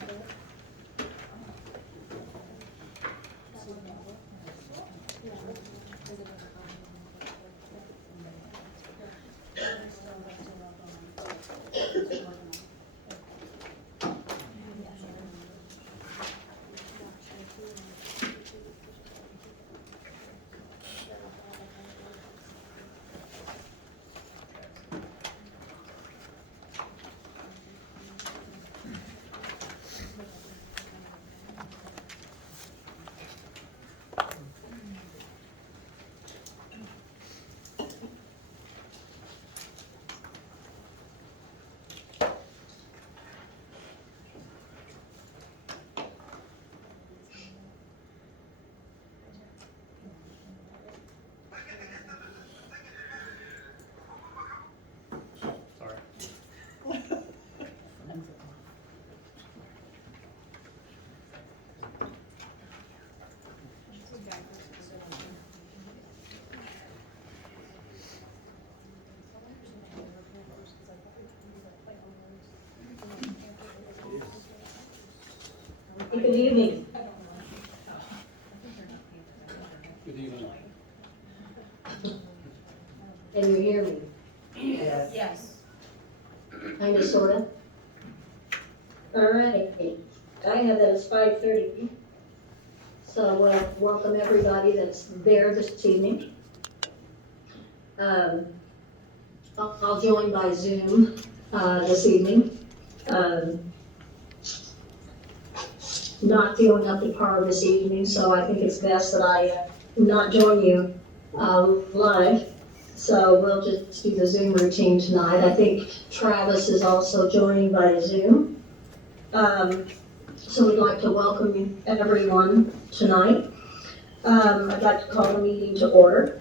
Sorry. Good evening. Good evening. Can you hear me? Yes. Kind of, sort of? All right. I have that it's 5:30. So welcome everybody that's there this evening. I'll join by Zoom this evening. Not feeling up to par this evening, so I think it's best that I not join you live. So we'll just do the Zoom routine tonight. I think Travis is also joining by Zoom. So we'd like to welcome everyone tonight. I'd like to call the meeting to order.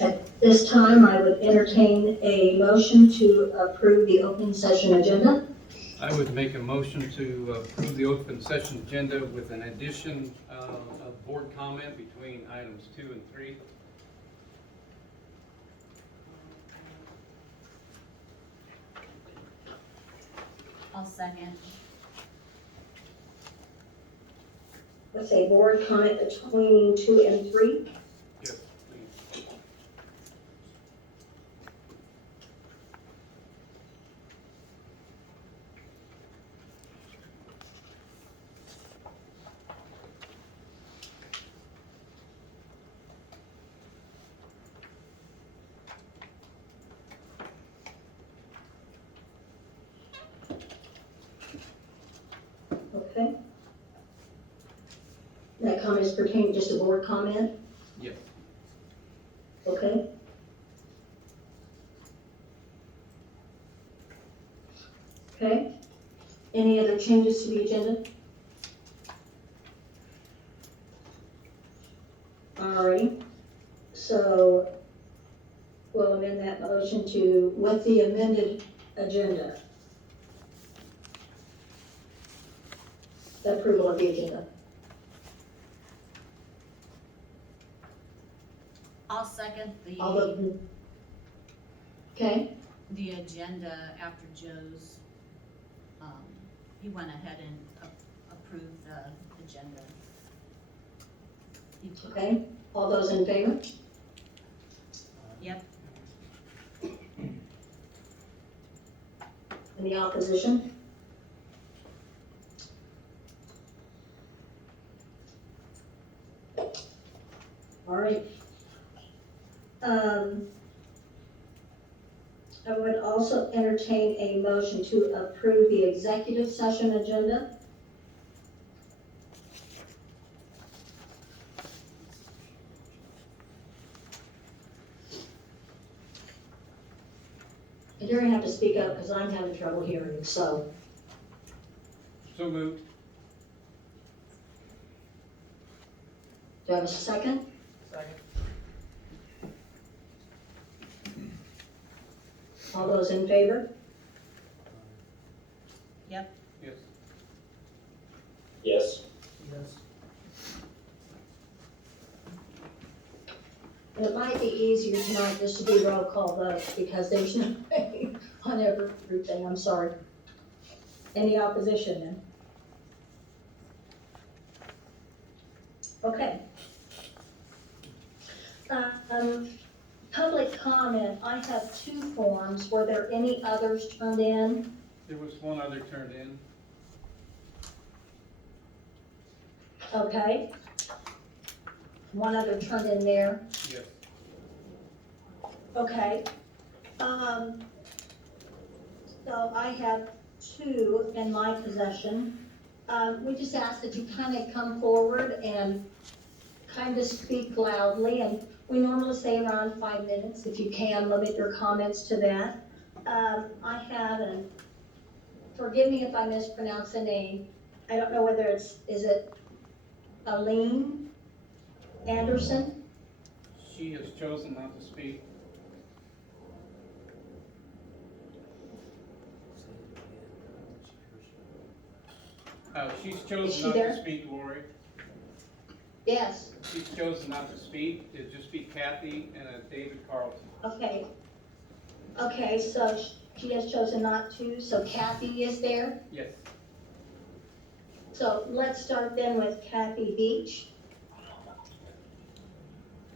At this time, I would entertain a motion to approve the open session agenda. I would make a motion to approve the open session agenda with an addition of board comment between items 2 and 3. I'll second. Let's say board comment between 2 and 3. Yes, please. Okay. That comment is pertaining just to board comment, Yes. okay? Okay. Any other changes to the agenda? Alrighty. So we'll amend that motion to with the amended agenda. The approval of the agenda. I'll second All those, okay, the agenda after Joe's, he went ahead and approved the agenda. okay. All those in favor? Yep. Any opposition? All right. I would also entertain a motion to approve the executive session agenda. You're gonna have to speak up because I'm having trouble hearing, so. So moved. Do I have a second? Second. All those in favor? Yep. Yes. Yes. Yes. It might be easier tonight just to do roll call vote because there's no way on everything, I'm sorry. Any opposition then? Okay. Public comment, I have 2 forms. Were there any others turned in? There was one other turned in. Okay. One other turned in there. Yes. Okay. So I have 2 in my possession. We just ask that you kind of come forward and kind of speak loudly, and we normally say around 5 minutes. If you can, limit your comments to that. I have, and forgive me if I mispronounce the name, I don't know whether is it Aline Anderson? She has chosen not to speak. She's Is chosen she not there? to speak, Lori. Yes, She's chosen not to speak. It'd just be Kathy and David Carlton. okay. Okay, so she has chosen not to, so Kathy is there. Yes. So let's start then with Kathy Beach.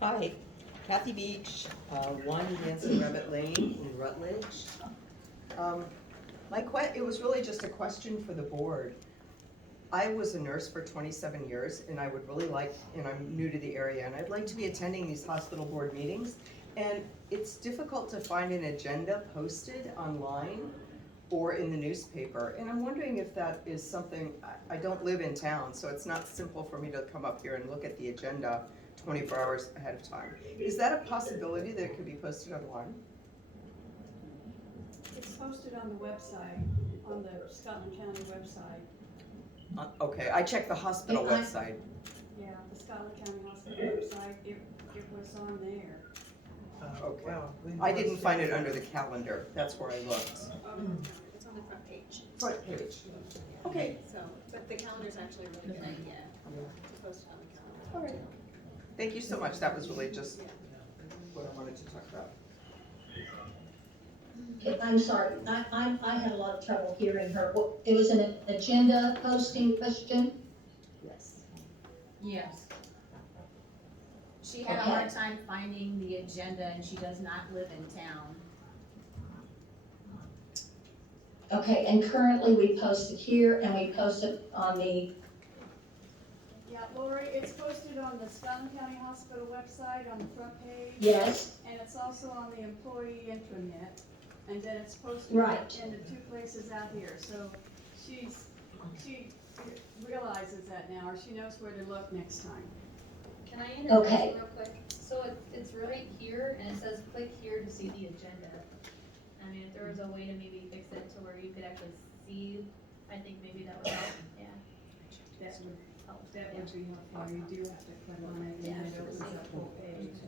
Hi, Kathy Beach, 1 Dancing Rabbit Lane in Rutledge. It was really just a question for the board. I was a nurse for 27 years, and I would really like, and I'm new to the area, and I'd like to be attending these hospital board meetings. And it's difficult to find an agenda posted online or in the newspaper. And I'm wondering if that is something, I don't live in town, so it's not simple for me to come up here and look at the agenda 24 hours ahead of time. Is that a possibility that it could be posted online? It's posted on the website, on the Scotland County website. Okay, I checked the hospital And I- website. Yeah, the Scotland County Hospital website, it was on there. Okay. I didn't find it under the calendar. That's where I looked. It's on the front page. Front page. Okay. So, but the calendar's actually really good. It's posted on the calendar. All right. Thank you so much. That was really just what I wanted to talk about. Okay, I'm sorry, I had a lot of trouble hearing her. It was an agenda posting question? Yes. Yes. She had a Okay. hard time finding the agenda, and she does not live in town. Okay, and currently we post it here and we post it on the, Yeah, Lori, it's posted on the Scotland County Hospital website on the front page. yes, And it's also on the employee intranet. And then it's posted Right. in the 2 places out here. So she realizes that now, or she knows where to look next time. Can I interrupt Okay. real quick? So it's right here, and it says click here to see the agenda. I mean, if there was a way to maybe fix it to where you could actually see, I think maybe that would help, yeah. That would, Help. that would be helpful. You do have to click on it, Yeah. and then it opens up the whole page.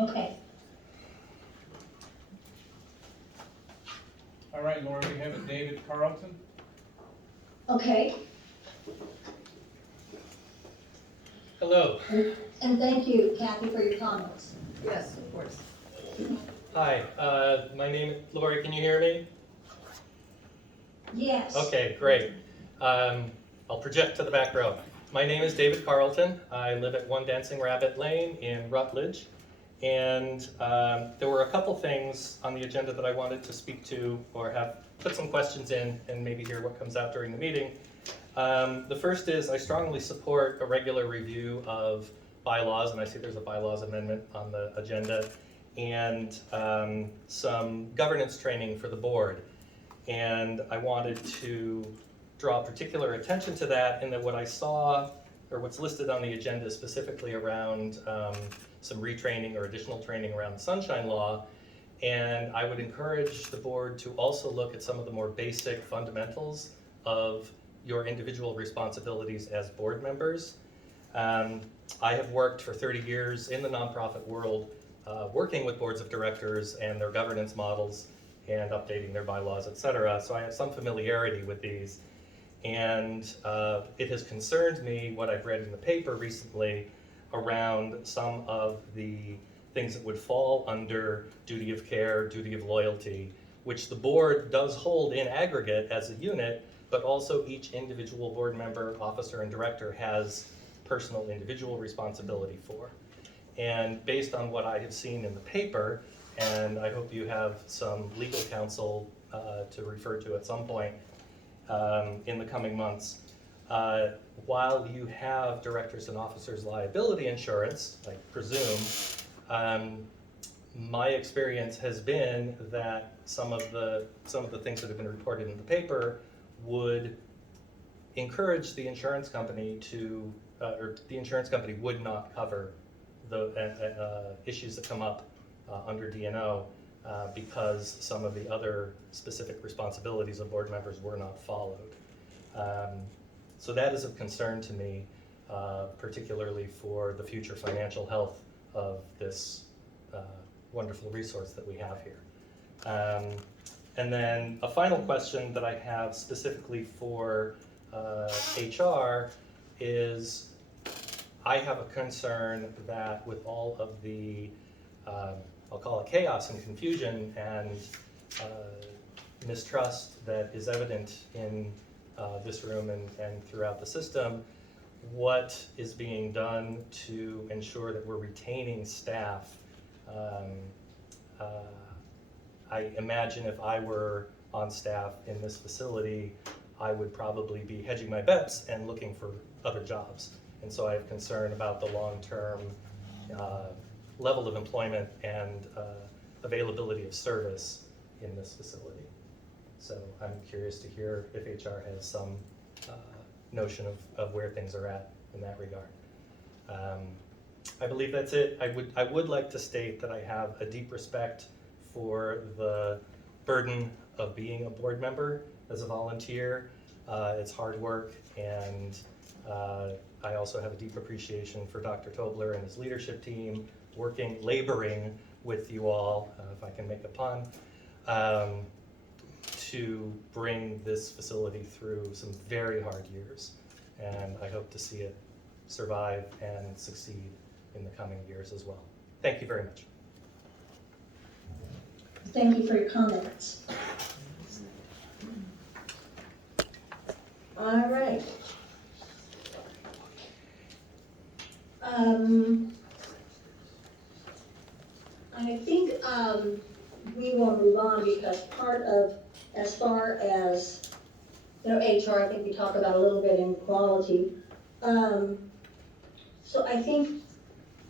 okay. All right, Laura, we have a David Carlton. Okay, Hello. and thank you, Kathy, for your comments. Yes, of course. Hi. My name, Lori, can you hear me? Yes. Okay, great. I'll project to the back row. My name is David Carlton. I live at 1 Dancing Rabbit Lane in Rutledge. And there were a couple things on the agenda that I wanted to speak to or have put some questions in and maybe hear what comes out during the meeting. The first is I strongly support a regular review of bylaws, and I see there's a bylaws amendment on the agenda, and some governance training for the board. And I wanted to draw particular attention to that in that what I saw, or what's listed on the agenda specifically around some retraining or additional training around the Sunshine Law. And I would encourage the board to also look at some of the more basic fundamentals of your individual responsibilities as board members. I have worked for 30 years in the nonprofit world, working with boards of directors and their governance models and updating their bylaws, et cetera. So I have some familiarity with these. And it has concerned me what I've read in the paper recently around some of the things that would fall under duty of care, duty of loyalty, which the board does hold in aggregate as a unit, but also each individual board member, officer, and director has personal individual responsibility for. And based on what I have seen in the paper, and I hope you have some legal counsel to refer to at some point in the coming months, while you have directors and officers liability insurance, I presume, my experience has been that some of the things that have been reported in the paper would encourage the insurance company to, or the insurance company would not cover the issues that come up under D&O because some of the other specific responsibilities of board members were not followed. So that is of concern to me, particularly for the future financial health of this wonderful resource that we have here. And then a final question that I have specifically for HR is, I have a concern that with all of the, I'll call it chaos and confusion and mistrust that is evident in this room and throughout the system, what is being done to ensure that we're retaining staff. I imagine if I were on staff in this facility, I would probably be hedging my bets and looking for other jobs. And so I have concern about the long-term level of employment and availability of service in this facility. So I'm curious to hear if HR has some notion of where things are at in that regard. I believe that's it. I would like to state that I have a deep respect for the burden of being a board member as a volunteer. It's hard work, and I also have a deep appreciation for Dr. Tobler and his leadership team, laboring with you all, if I can make a pun, to bring this facility through some very hard years. And I hope to see it survive and succeed in the coming years as well. Thank you very much. Thank you for your comments. All right. I think we will move on because part of, as far as, HR, I think we talk about a little bit in quality. So I think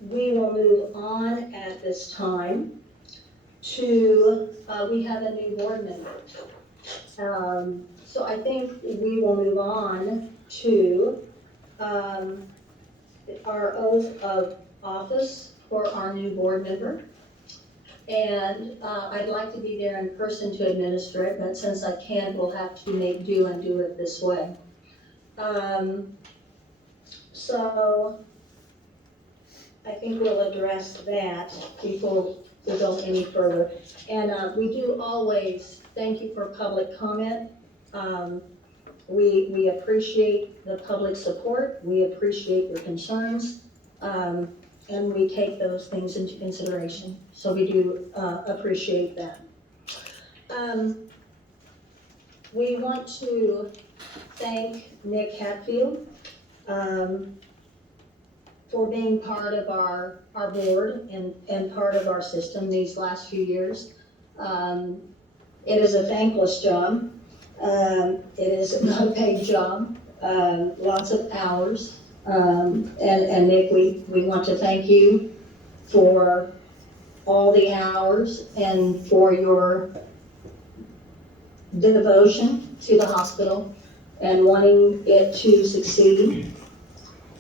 we will move on at this time to, we have a new board member. So I think we will move on to our oath of office for our new board member. And I'd like to be there in person to administer it, but since I can't, we'll have to make do and do it this way. So I think we'll address that before we go any further. And we do always thank you for public comment. We appreciate the public support. We appreciate your concerns. And we take those things into consideration. So we do appreciate that. We want to thank Nick Hatfield for being part of our board and part of our system these last few years. It is a thankless job. It is not a paid job, lots of hours. And Nick, we want to thank you for all the hours and for your devotion to the hospital and wanting it to succeed.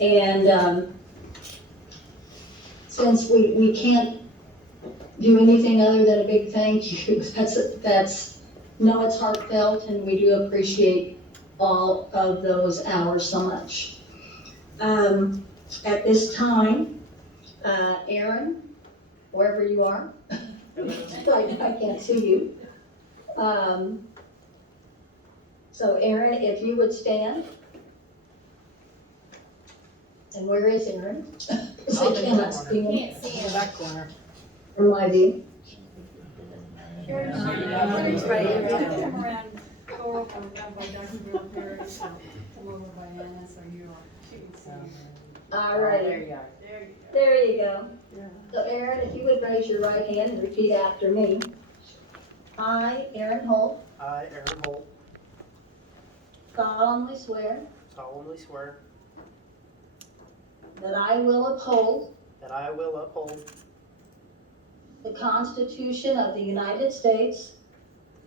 And since we can't do anything other than a big thank you, it's heartfelt, and we do appreciate all of those hours so much. At this time, Aaron, wherever you are, I can't see you. So Aaron, if you would stand. And where is Aaron? Because I cannot see him Can't see him. Back corner. from my view. Come around, go go up by Jacksonville Perry, so come over by Anna, so you can see. All right, There you go. there you go. Yeah. So Aaron, if you would raise your right hand and repeat after me. I, Aaron Holt, I, Aaron Holt, solemnly swear solemnly swear that I will uphold that I will uphold the Constitution of the United States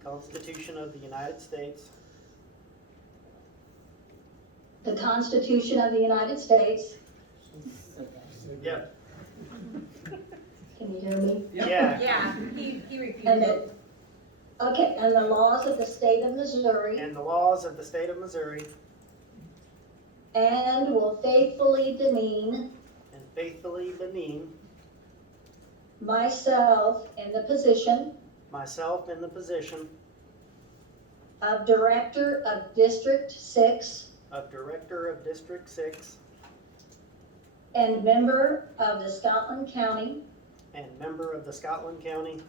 the Constitution of the United States, the Constitution of the United States. Yep. Can you hear me? Yeah, Yeah, he repeated And it. okay, and the laws of the state of Missouri, and the laws of the state of Missouri, and will faithfully demean and faithfully demean myself in the position myself in the position of Director of District 6 of Director of District 6 and member of the Scotland County and member of the Scotland County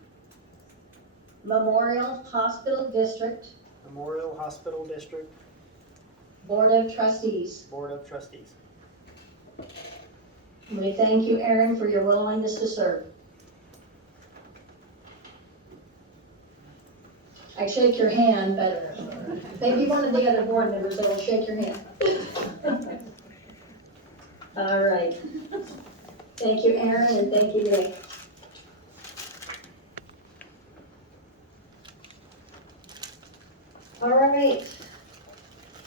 Memorial Hospital District Memorial Hospital District Board of Trustees. Board of Trustees. We thank you, Aaron, for your willingness to serve. I shake your hand, but maybe one of the other board members that will shake your hand. All right. Thank you, Aaron, and thank you, Nick. All right.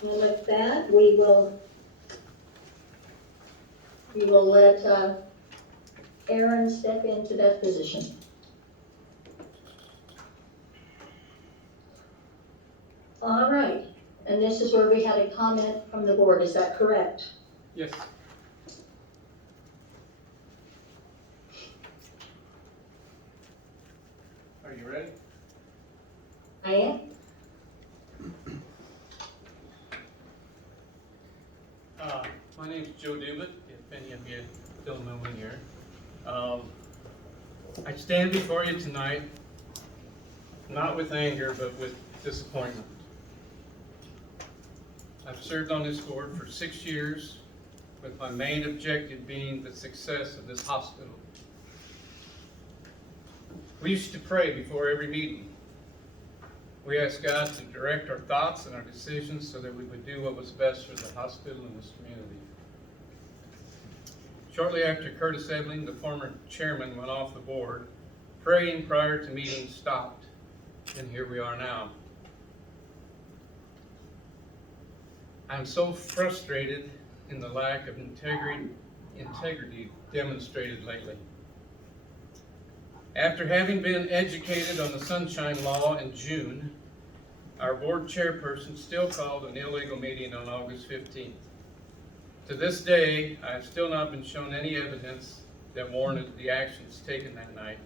And with that, we will let Aaron step into that position. All right, and this is where we had a comment from the board, is that correct? Yes. Are you ready? I am? My name's Joe Dubit, if any of you don't know me here. I stand before you tonight, not with anger, but with disappointment. I've served on this board for 6 years, with my main objective being the success of this hospital. We used to pray before every meeting. We asked God to direct our thoughts and our decisions so that we would do what was best for the hospital and this community. Shortly after Curtis Ebling, the former chairman, went off the board, praying prior to meetings stopped, and here we are now. I'm so frustrated in the lack of integrity demonstrated lately. After having been educated on the Sunshine Law in June, our board chairperson still called an illegal meeting on August 15th. To this day, I have still not been shown any evidence that warranted the actions taken that night,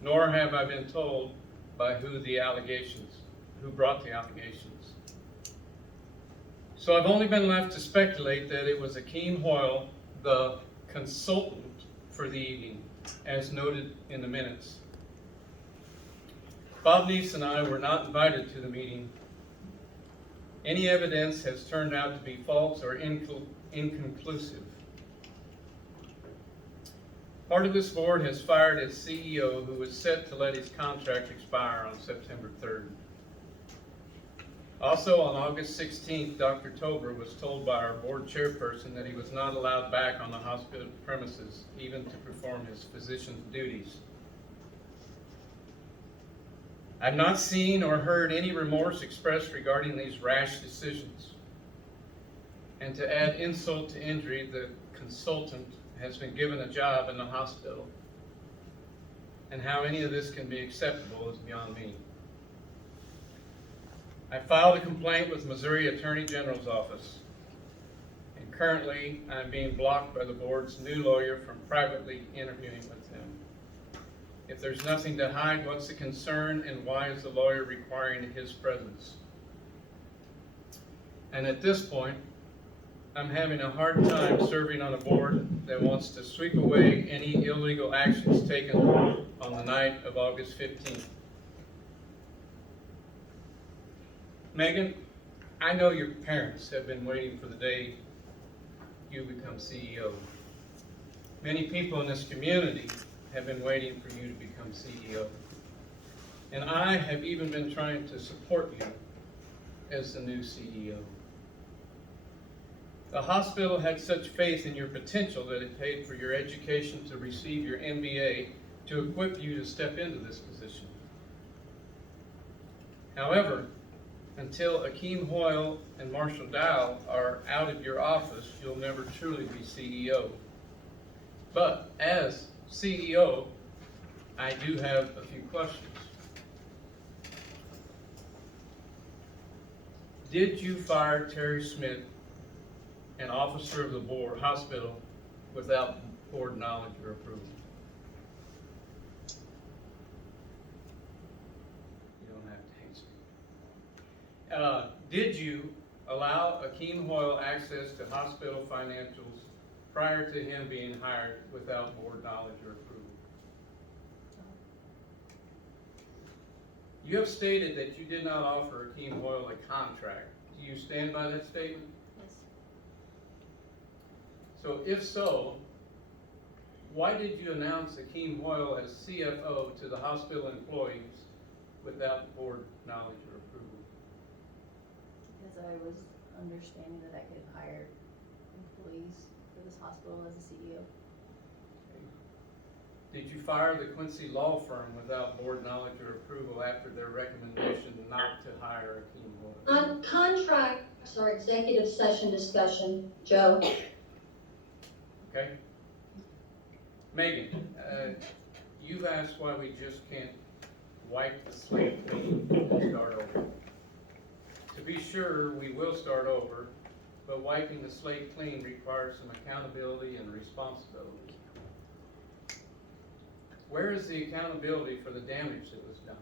nor have I been told by who brought the allegations. So I've only been left to speculate that it was Akeem Hoyle, the consultant for the evening, as noted in the minutes. Bob Neese and I were not invited to the meeting. Any evidence has turned out to be false or inconclusive. Part of this board has fired its CEO, who was set to let his contract expire on September 3rd. Also, on August 16th, Dr. Tober was told by our board chairperson that he was not allowed back on the hospital premises, even to perform his physician's duties. I've not seen or heard any remorse expressed regarding these rash decisions. And to add insult to injury, the consultant has been given a job in the hospital. And how any of this can be acceptable is beyond me. I filed a complaint with Missouri Attorney General's office, and currently I'm being blocked by the board's new lawyer from privately interviewing with him. If there's nothing to hide, what's the concern, and why is the lawyer requiring his presence? And at this point, I'm having a hard time serving on a board that wants to sweep away any illegal actions taken on the night of August 15th. Megan, I know your parents have been waiting for the day you become CEO. Many people in this community have been waiting for you to become CEO. And I have even been trying to support you as the new CEO. The hospital had such faith in your potential that it paid for your education to receive your MBA to equip you to step into this position. However, until Akeem Hoyle and Marshall Dow are out of your office, you'll never truly be CEO. But as CEO, I do have a few questions. Did you fire Terry Smith, an officer of the board hospital, without board knowledge or approval? You don't have to answer. Did you allow Akeem Hoyle access to hospital financials prior to him being hired without board knowledge or approval? You have stated that you did not offer Akeem Hoyle a contract. Do you stand by that statement? Yes. So if so, why did you announce Akeem Hoyle as CFO to the hospital employees without board knowledge or approval? Because I was understanding that I could hire employees for this hospital as a CEO. Did you fire the Quincy Law Firm without board knowledge or approval after their recommendation not to hire Akeem Hoyle? On contracts or executive session discussion, Joe, Okay? Megan, you've asked why we just can't wipe the slate clean and start over. To be sure, we will start over, but wiping the slate clean requires some accountability and responsibility. Where is the accountability for the damage that was done?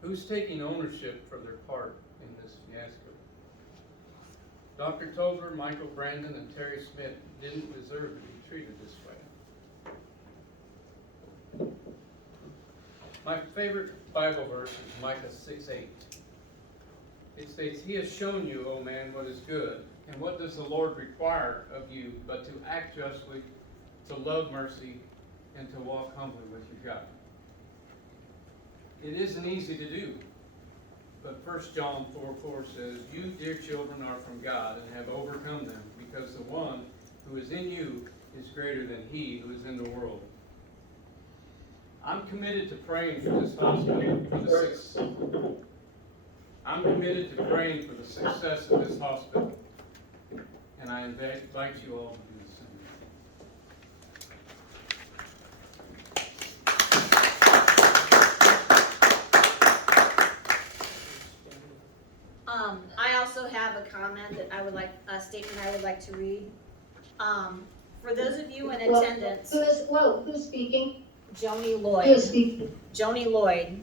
Who's taking ownership for their part in this fiasco? Dr. Tobler, Michael Brandon, and Terry Smith didn't deserve to be treated this way. My favorite Bible verse is Micah 6:8. It states, "He has shown you, O man, what is good, and what does the Lord require of you but to act justly, to love mercy, and to walk humbly with your God." It isn't easy to do, but 1 John 4:4 says, "You, dear children, are from God and have overcome them, because the one who is in you is greater than he who is in the world." I'm committed to praying for this hospital, I'm committed to praying for the success of this hospital, and I invite you all to do the same. I also have a comment that I would like, a statement I would like to read. For those of you in attendance, who's speaking? Joni Who's Lloyd. speaking? Joni Lloyd.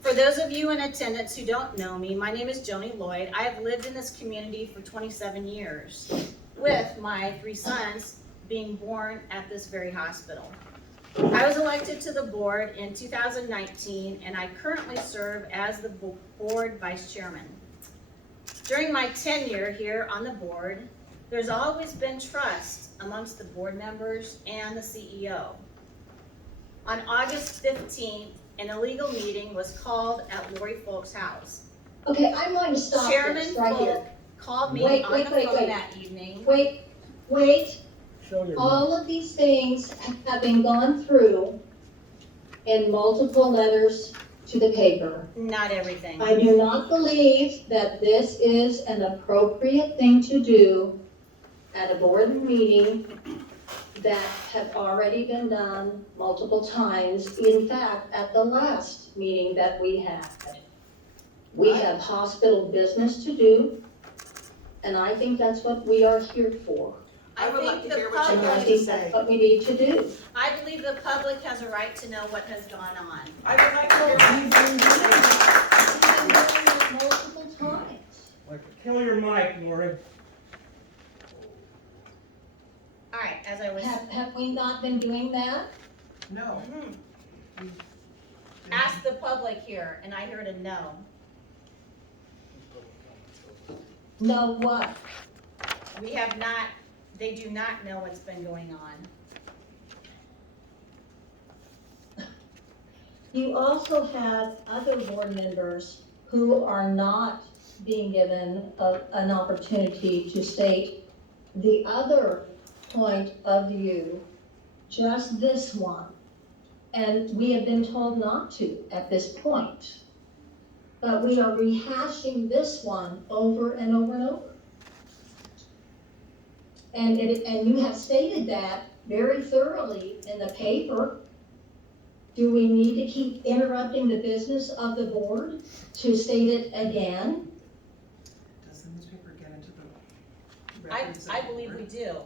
For those of you in attendance who don't know me, my name is Joni Lloyd. I have lived in this community for 27 years, with my 3 sons being born at this very hospital. I was elected to the board in 2019, and I currently serve as the board vice chairman. During my tenure here on the board, there's always been trust amongst the board members and the CEO. On August 15th, an illegal meeting was called at Lori Folk's house. Okay, I'm going to stop Chairman this right Folk here. called me Wait, on wait, the wait, phone wait. that evening. Wait, Show your all of these things have been gone through in multiple letters to the paper. Not everything. I do not believe that this is an appropriate thing to do at a board meeting that have already been done multiple times. In fact, at the last meeting that we had. We have hospital business to do, and I think that's what we are here for. I would like think to the hear what you And I have public, to think say. that's what we need to do. I believe the public has a right to know what has gone on. I would like to hear what you've been saying. We've been doing it multiple times. Kill your mic, Lori. All right, as I was, Have we not been doing that? No. ask the public here, and I heard a no. Know what? We have not, they do not know what's been going on. You also have other board members who are not being given an opportunity to state the other point of view, just this one. And we have been told not to at this point. But we are rehashing this one over and over and over. And you have stated that very thoroughly in the paper. Do we need to keep interrupting the business of the board to state it again? Does the newspaper get into the I records of the believe we board? do.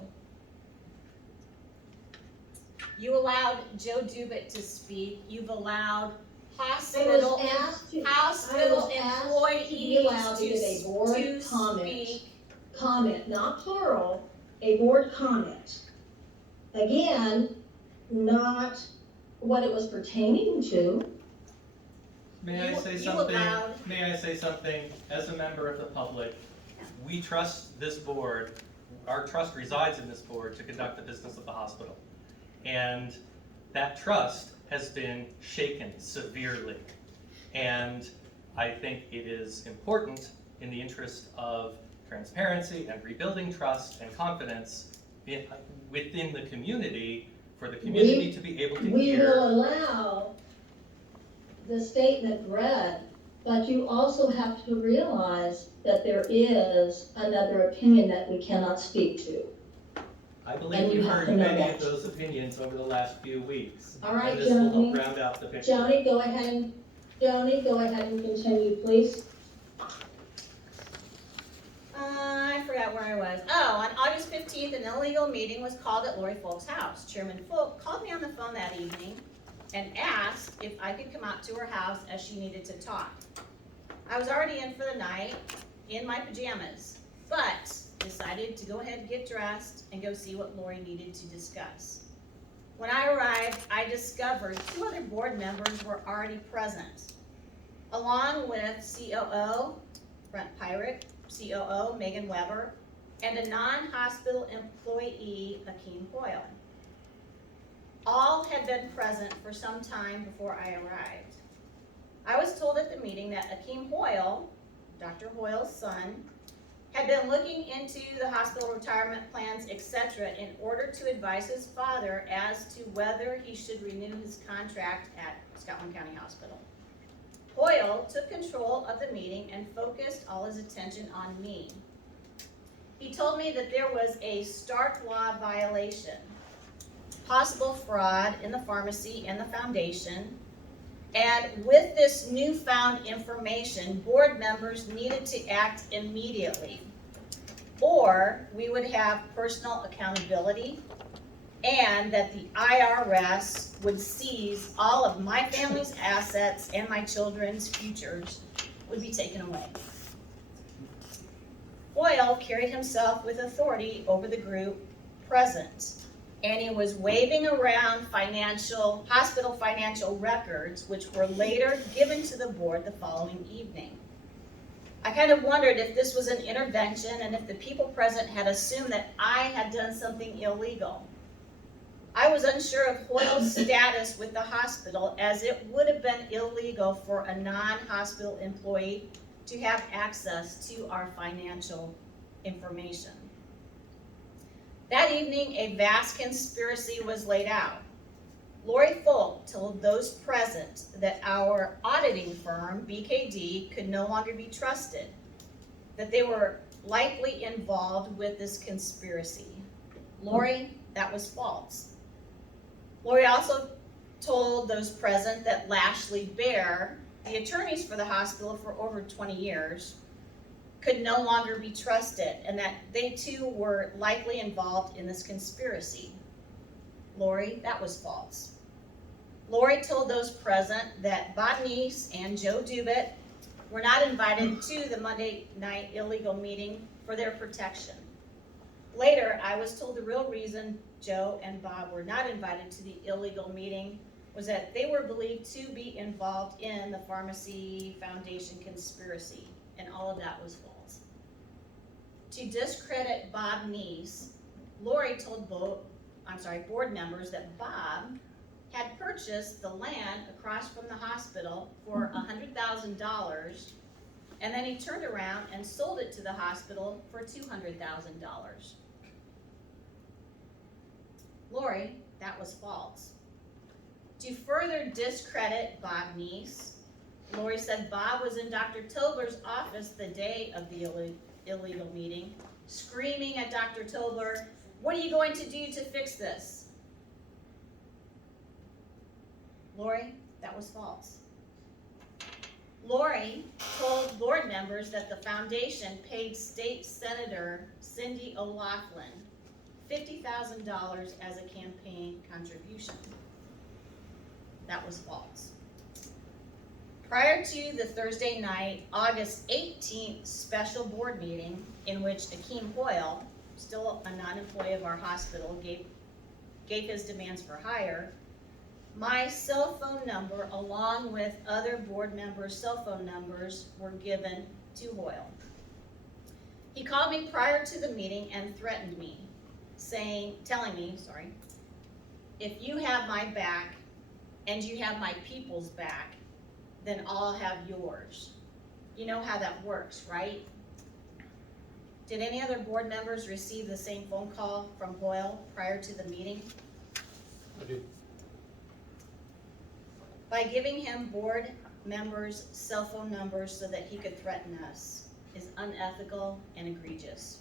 You allowed Joe Dubit to speak, you've allowed hospital To be employees allowed to give a board to comment. speak. Comment, not plural, a board comment. Again, not what it was pertaining to. May I You- say you something? allowed- May I say something? As a member of the public, we trust this board, our trust resides in this board to conduct the business of the hospital. And that trust has been shaken severely. And I think it is important in the interest of transparency and rebuilding trust and confidence within the community, for the community to be able to We hear. will allow the statement read, but you also have to realize that there is another opinion that we cannot speak to. I And believe you you've have heard to know many that. of those opinions over the last few weeks. All right, And this will Joni. help round out the picture. Joni, go ahead and continue, please. I forgot where I was. Oh, on August 15th, an illegal meeting was called at Lori Folk's house. Chairman Folk called me on the phone that evening and asked if I could come out to her house as she needed to talk. I was already in for the night in my pajamas, but decided to go ahead and get dressed and go see what Lori needed to discuss. When I arrived, I discovered 2 other board members were already present, along with COO Brent Pyrick, COO Megan Weber, and a non-hospital employee, Akeem Hoyle. All had been present for some time before I arrived. I was told at the meeting that Akeem Hoyle, Dr. Hoyle's son, had been looking into the hospital retirement plans, etc., in order to advise his father as to whether he should renew his contract at Scotland County Hospital. Hoyle took control of the meeting and focused all his attention on me. He told me that there was a Stark Law violation, possible fraud in the pharmacy and the foundation, and with this newfound information, board members needed to act immediately, or we would have personal accountability, and that the IRS would seize all of my family's assets and my children's futures would be taken away. Hoyle carried himself with authority over the group present, and he was waving around hospital financial records, which were later given to the board the following evening. I kind of wondered if this was an intervention and if the people present had assumed that I had done something illegal. I was unsure of Hoyle's status with the hospital, as it would have been illegal for a non-hospital employee to have access to our financial information. That evening, a vast conspiracy was laid out. Lori Folk told those present that our auditing firm, BKD, could no longer be trusted, that they were likely involved with this conspiracy. Lori, that was false. Lori also told those present that Lashley Bear, the attorneys for the hospital for over 20 years, could no longer be trusted, and that they too were likely involved in this conspiracy. Lori, that was false. Lori told those present that Bob Neese and Joe Dubit were not invited to the Monday night illegal meeting for their protection. Later, I was told the real reason Joe and Bob were not invited to the illegal meeting was that they were believed to be involved in the pharmacy foundation conspiracy, and all of that was false. To discredit Bob Neese, Lori told board members that Bob had purchased the land across from the hospital for $100,000, and then he turned around and sold it to the hospital for $200,000. Lori, that was false. To further discredit Bob Neese, Lori said Bob was in Dr. Tobler's office the day of the illegal meeting, screaming at Dr. Tobler, "What are you going to do to fix this?" Lori, that was false. Lori told board members that the foundation paid State Senator Cindy O'Loughlin $50,000 as a campaign contribution. That was false. Prior to the Thursday night, August 18th special board meeting in which Akeem Hoyle, still a non-employee of our hospital, gave his demands for hire, my cell phone number along with other board members' cell phone numbers were given to Hoyle. He called me prior to the meeting and threatened me, telling me, if you have my back and you have my people's back, then I'll have yours. You know how that works, right? Did any other board members receive the same phone call from Hoyle prior to the meeting? I did. By giving him board members' cell phone numbers so that he could threaten us is unethical and egregious.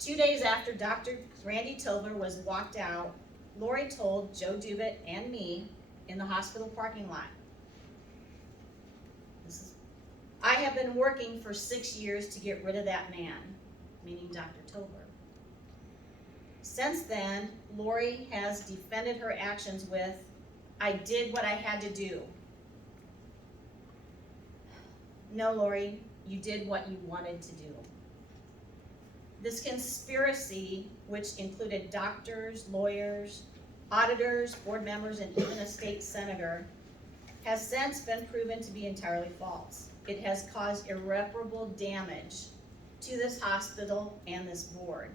2 days after Dr. Randy Tobler was walked out, Lori told Joe Dubit and me in the hospital parking lot, I have been working for 6 years to get rid of that man, meaning Dr. Tobler. Since then, Lori has defended her actions with, I did what I had to do. No, Lori, you did what you wanted to do. This conspiracy, which included doctors, lawyers, auditors, board members, and even a state senator, has since been proven to be entirely false. It has caused irreparable damage to this hospital and this board.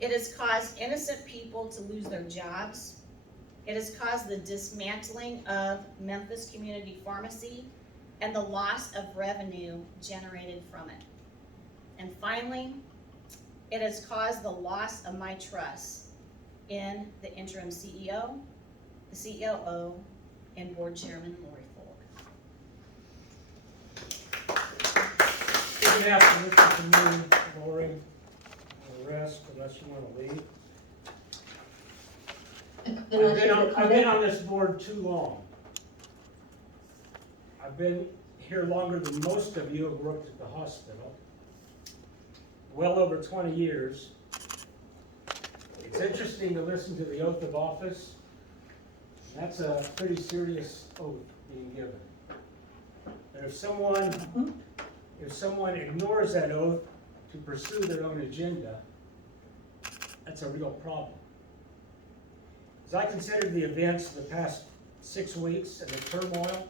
It has caused innocent people to lose their jobs. It has caused the dismantling of Memphis Community Pharmacy and the loss of revenue generated from it. And finally, it has caused the loss of my trust in the interim CEO, the COO, and board chairman, Lori Folk. You're gonna have to listen to me, Lori, and the rest, unless you wanna leave. I've been on this board too long. I've been here longer than most of you have worked at the hospital. Well over 20 years. It's interesting to listen to the oath of office. That's a pretty serious oath being given. And if someone ignores that oath to pursue their own agenda, that's a real problem. As I consider the events of the past 6 weeks and the turmoil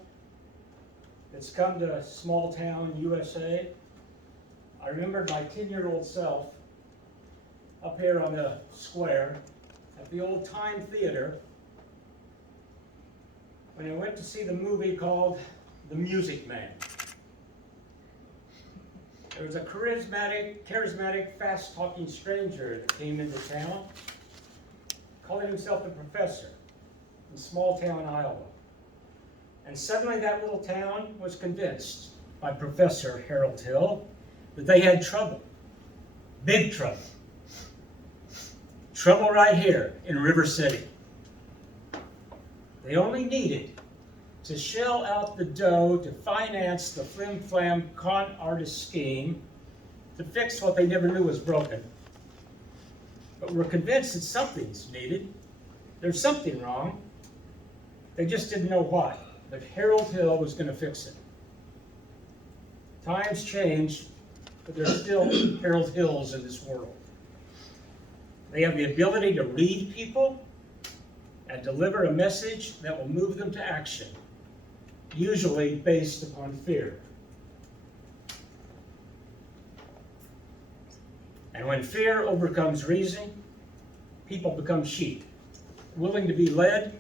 that's come to small town USA, I remembered my 10-year-old self up here on the square at the old Time Theater when I went to see the movie called The Music Man. There was a charismatic, fast-talking stranger that came into town, calling himself the Professor in small town Iowa. And suddenly that little town was convinced by Professor Harold Hill that they had trouble, big trouble. Trouble right here in River City. They only needed to shell out the dough to finance the flim-flam con artist scheme to fix what they never knew was broken. But we're convinced that something's needed. There's something wrong. They just didn't know what. But Harold Hill was going to fix it. Times change, but there's still Harold Hills in this world. They have the ability to read people and deliver a message that will move them to action, usually based upon fear. And when fear overcomes reason, people become sheep, willing to be led,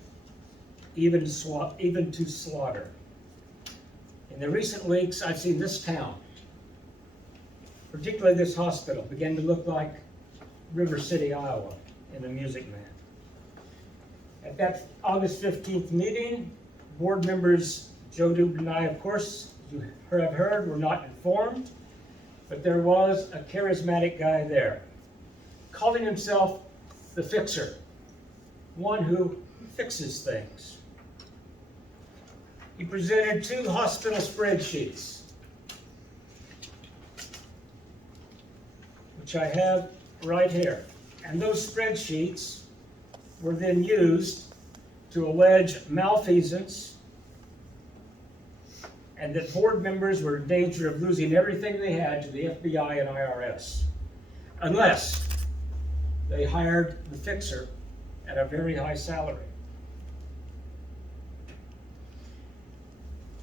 even to slaughter. In the recent weeks, I've seen this town, particularly this hospital, begin to look like River City, Iowa, in the Music Man. At that August 15th meeting, board members Joe Dube and I, of course, you have heard, were not informed, but there was a charismatic guy there, calling himself the fixer, one who fixes things. He presented 2 hospital spreadsheets, which I have right here. And those spreadsheets were then used to allege malfeasance and that board members were in danger of losing everything they had to the FBI and IRS, unless they hired the fixer at a very high salary.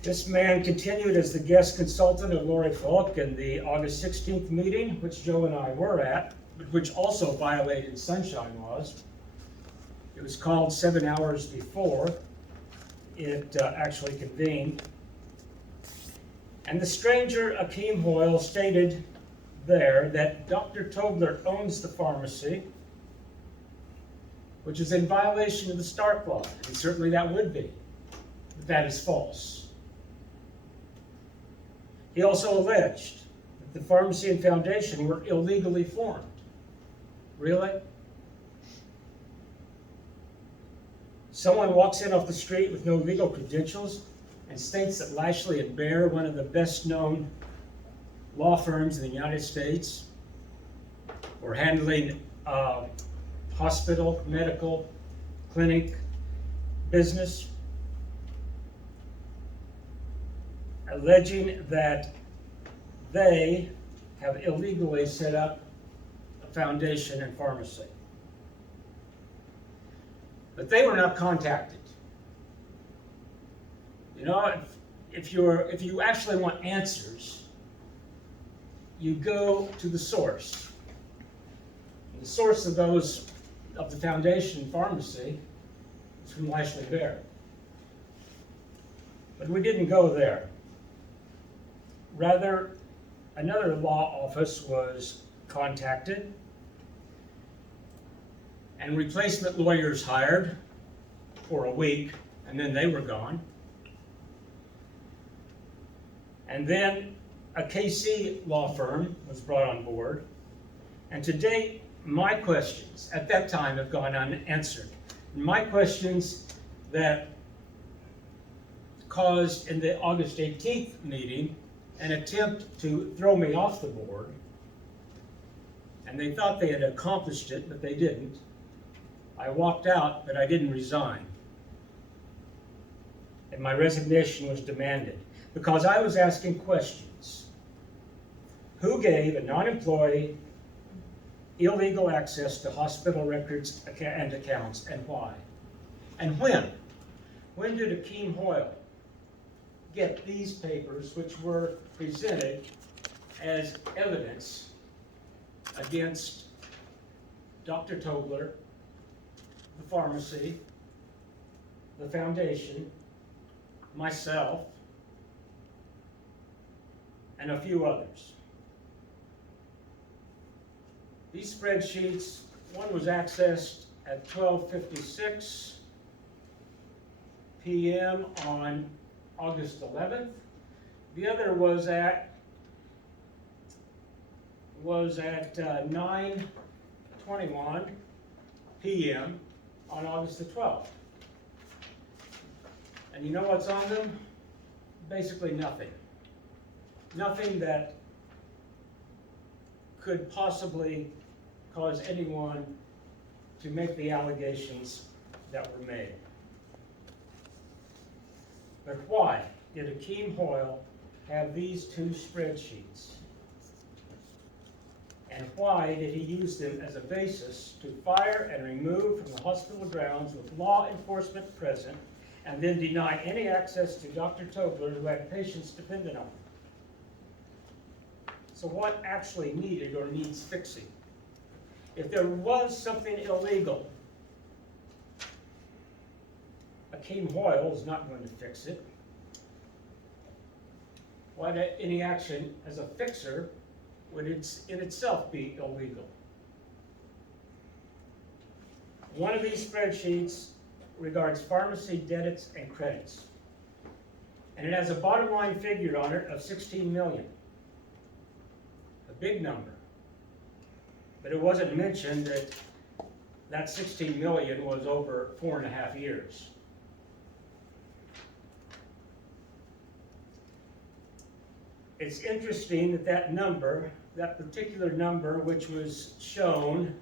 This man continued as the guest consultant of Lori Falk in the August 16th meeting, which Joe and I were at, but which also violated sunshine laws. It was called 7 hours before it actually convened. And the stranger, Akeem Hoyle, stated there that Dr. Tobler owns the pharmacy, which is in violation of the Stark Law, and certainly that would be, but that is false. He also alleged that the pharmacy and foundation were illegally formed. Really? Someone walks in off the street with no legal credentials and states that Lashley and Bear, one of the best-known law firms in the United States, were handling hospital, medical, clinic business, alleging that they have illegally set up a foundation and pharmacy. But they were not contacted. You know, if you actually want answers, you go to the source. And the source of the foundation and pharmacy is from Lashley Bear. But we didn't go there. Rather, another law office was contacted and replacement lawyers hired for a week, and then they were gone. And then a KC law firm was brought on board. And to date, my questions at that time have gone unanswered. My questions that caused in the August 18th meeting an attempt to throw me off the board. And they thought they had accomplished it, but they didn't. I walked out, but I didn't resign. And my resignation was demanded because I was asking questions. Who gave a non-employee illegal access to hospital records and accounts, and why? And when? When did Akeem Hoyle get these papers, which were presented as evidence against Dr. Tobler, the pharmacy, the foundation, myself, and a few others? These spreadsheets, one was accessed at 12:56 p.m. on August 11th. The other was at 9:21 p.m. on August the 12th. And you know what's on them? Basically nothing. Nothing that could possibly cause anyone to make the allegations that were made. But why did Akeem Hoyle have these 2 spreadsheets? And why did he use them as a basis to fire and remove from the hospital grounds with law enforcement present, and then deny any access to Dr. Tobler, who had patients dependent on him? So what actually needed or needs fixing? if there was something illegal, Akeem Hoyle is not going to fix it. Why any action as a fixer would in itself be illegal? One of these spreadsheets regards pharmacy debits and credits. And it has a bottom line figure on it of 16 million. A big number. But it wasn't mentioned that that 16 million was over 4.5 years. It's interesting that that particular number, which was shown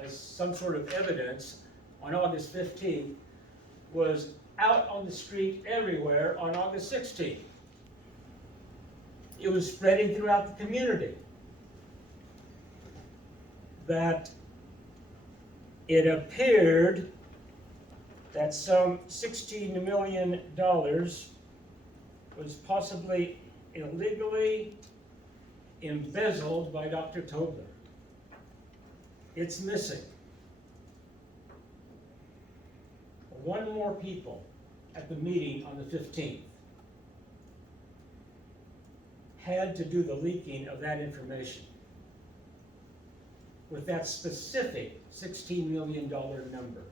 as some sort of evidence on August 15th, was out on the street everywhere on August 16th. It was spreading throughout the community. That it appeared that some $16 million was possibly illegally embezzled by Dr. Tobler. It's missing. One more people at the meeting on the 15th had to do the leaking of that information with that specific $16 million number.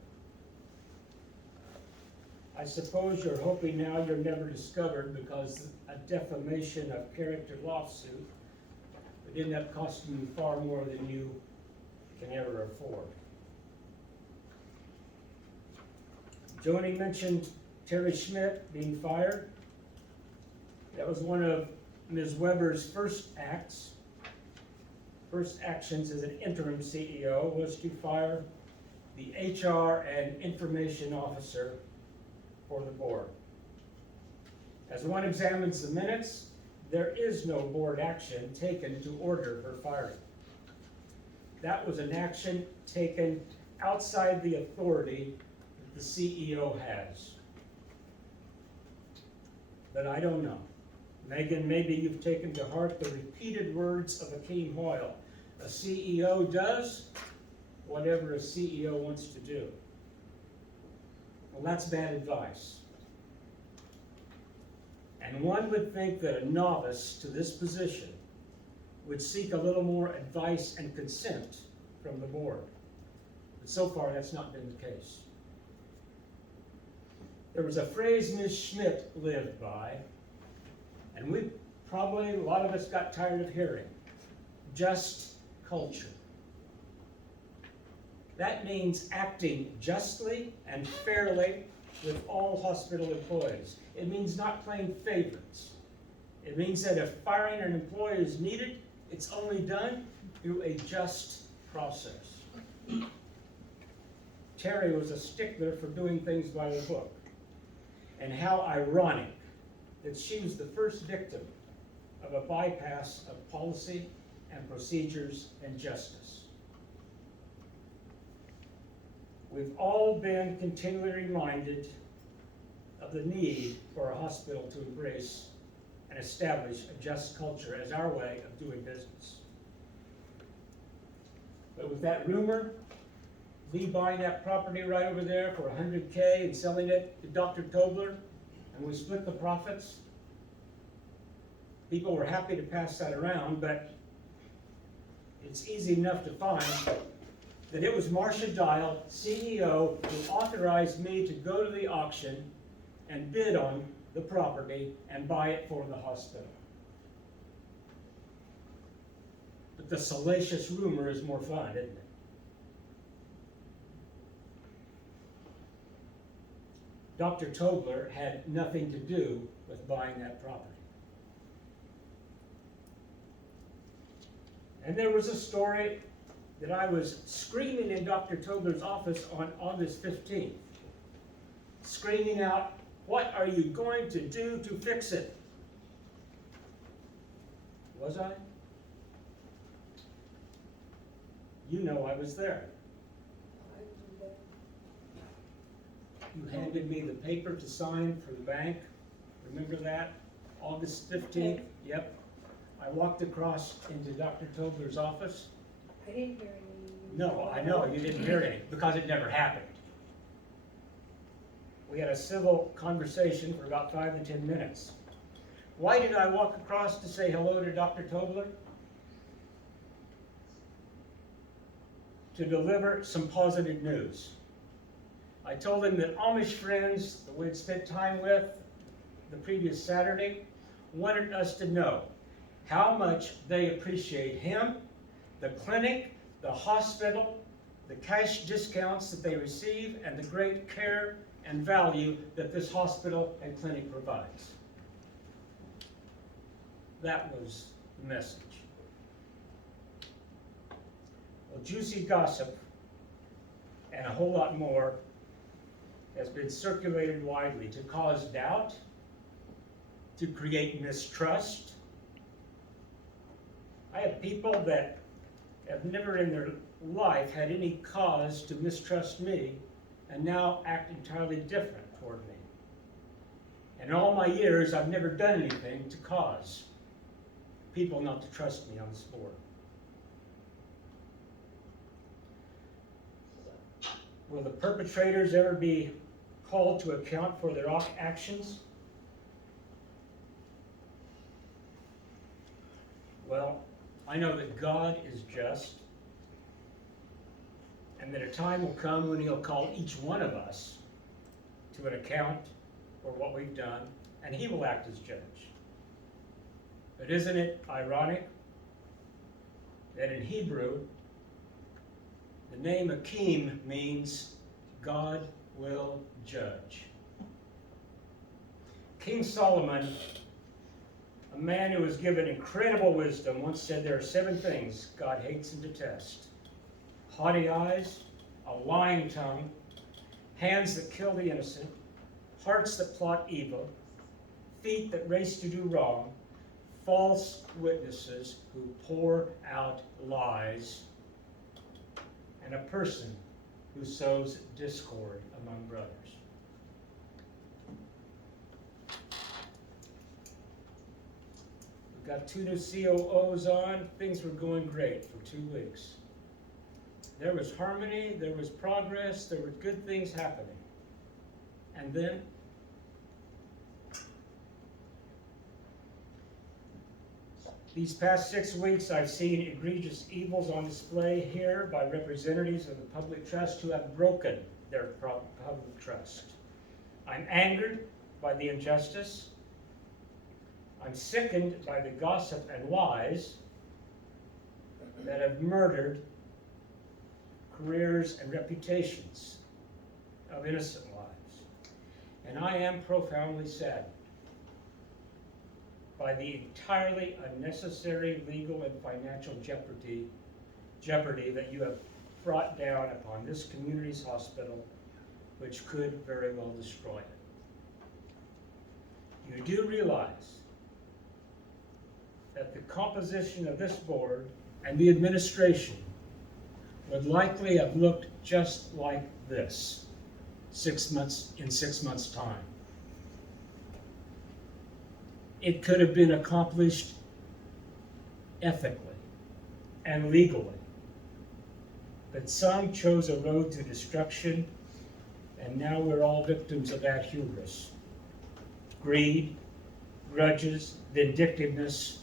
I suppose you're hoping now you're never discovered because a defamation of character lawsuit would end up costing you far more than you can ever afford. Joni mentioned Terry Schmidt being fired. That was one of Ms. Weber's first actions as an interim CEO was to fire the HR and information officer for the board. As one examines the minutes, there is no board action taken to order her firing. That was an action taken outside the authority that the CEO has. But I don't know. Megan, maybe you've taken to heart the repeated words of Akeem Hoyle. A CEO does whatever a CEO wants to do. Well, that's bad advice. And one would think that a novice to this position would seek a little more advice and consent from the board. But so far, that's not been the case. There was a phrase Ms. Schmidt lived by, and a lot of us got tired of hearing. Just culture. That means acting justly and fairly with all hospital employees. It means not playing favorites. It means that if firing an employee is needed, it's only done through a just process. Terry was a stickler for doing things by the book. And how ironic that she was the first victim of a bypass of policy and procedures and justice. We've all been continually reminded of the need for a hospital to embrace and establish a just culture as our way of doing business. But with that rumor, me buying that property right over there for $100K and selling it to Dr. Tobler, and we split the profits, people were happy to pass that around, but it's easy enough to find that it was Marcia Dial, CEO, who authorized me to go to the auction and bid on the property and buy it for the hospital. But the salacious rumor is more fun, isn't it? Dr. Tobler had nothing to do with buying that property. And there was a story that I was screaming in Dr. Tobler's office on August 15th, screaming out, "What are you going to do to fix it?" Was I? You know I was there. You handed me the paper to sign for the bank. Remember that? August 15th? Yep. I walked across into Dr. Tobler's office. I didn't hear No, I know, you didn't hear it, because it never happened. We had a civil conversation for about 5 to 10 minutes. Why did I walk across to say hello to Dr. Tobler? To deliver some positive news. I told him that Amish friends that we had spent time with the previous Saturday wanted us to know how much they appreciate him, the clinic, the hospital, the cash discounts that they receive, and the great care and value that this hospital and clinic provides. That was the message. Well, juicy gossip and a whole lot more has been circulated widely to cause doubt, to create mistrust. I have people that have never in their life had any cause to mistrust me and now act entirely different toward me. And in all my years, I've never done anything to cause people not to trust me on this board. Will the perpetrators ever be called to account for their actions? Well, I know that God is just, and that a time will come when He'll call each one of us to an account for what we've done, and He will act as judge. But isn't it ironic that in Hebrew, the name Akim means God will judge. King Solomon, a man who was given incredible wisdom, once said there are 7 things God hates and detests: haughty eyes, a lying tongue, hands that kill the innocent, hearts that plot evil, feet that race to do wrong, false witnesses who pour out lies, and a person who sows discord among brothers. We've got 2 new COOs on. Things were going great for 2 weeks. There was harmony, there was progress, there were good things happening. And then these past 6 weeks, I've seen egregious evils on display here by representatives of the public trust who have broken their public trust. I'm angered by the injustice. I'm sickened by the gossip and lies that have murdered careers and reputations of innocent lives. And I am profoundly saddened by the entirely unnecessary legal and financial jeopardy that you have brought down upon this community's hospital, which could very well destroy it. You do realize that the composition of this board and the administration would likely have looked just like this in 6 months' time. It could have been accomplished ethically and legally, but some chose a road to destruction, and now we're all victims of that hubris. Greed, grudges, vindictiveness.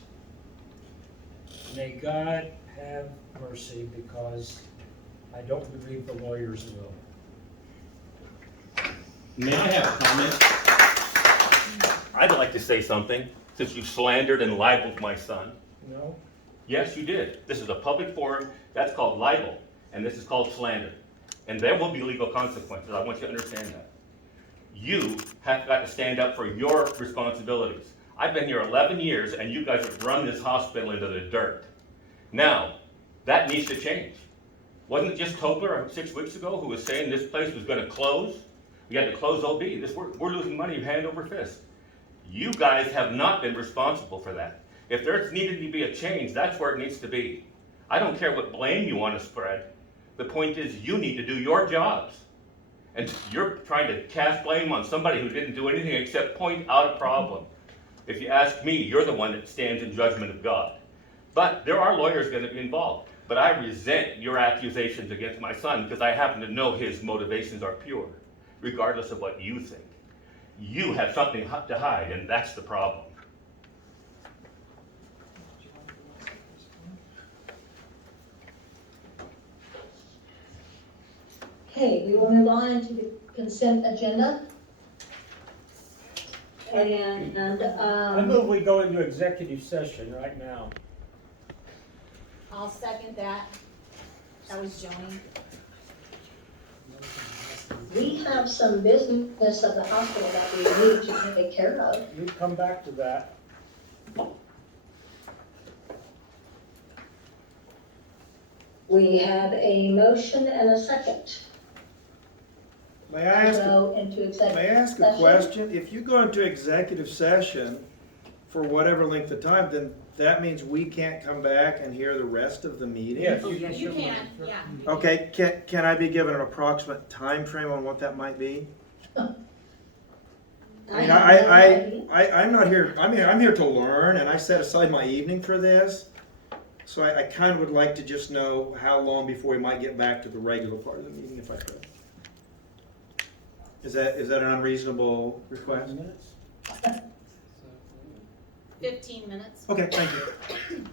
May God have mercy, because I don't believe the lawyers will. May I have a comment? I'd like to say something, since you slandered and libeled my son. No? Yes, you did. This is a public forum. That's called libel, and this is called slander. And there will be legal consequences. I want you to understand that. You have got to stand up for your responsibilities. I've been here 11 years, and you guys have run this hospital into the dirt. Now, that needs to change. Wasn't it just Tobler 6 weeks ago who was saying this place was going to close? We had to close OB. We're losing money hand over fist. You guys have not been responsible for that. If there's needed to be a change, that's where it needs to be. I don't care what blame you want to spread. The point is, you need to do your jobs. And you're trying to cast blame on somebody who didn't do anything except point out a problem. If you ask me, you're the one that stands in judgment of God. But there are lawyers going to be involved. But I resent your accusations against my son because I happen to know his motivations are pure, regardless of what you think. You have something to hide, and that's the problem. Okay, we will move on to the consent agenda. And, I move we go into executive session right now. I'll second that. That was Joni. we have some business of the hospital that we need to take care of. You come back to that. We have a motion and a second May to I ask, go into executive may I ask a session. question? If you go into executive session for whatever length of time, then that means we can't come back and hear the rest of the meeting? Yes. You can, yeah. Okay, can I be given an approximate time frame on what that might be? I mean, have no idea. I'm not here, I'm here to learn, and I set aside my evening for this. So I kind of would like to just know how long before we might get back to the regular part of the meeting, if I could. Is that an unreasonable request? 15 minutes. Okay, thank you.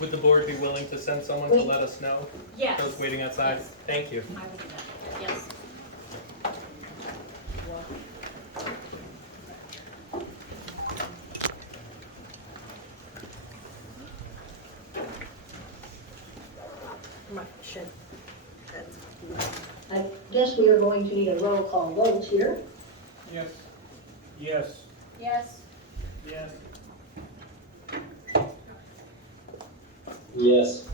Would the board be willing to send someone to let us know? Yes. Those waiting outside? Yes. Thank you. I will do that, yes. I guess we are going to need a roll call vote here. Yes. Yes. Yes. Yes. Yes.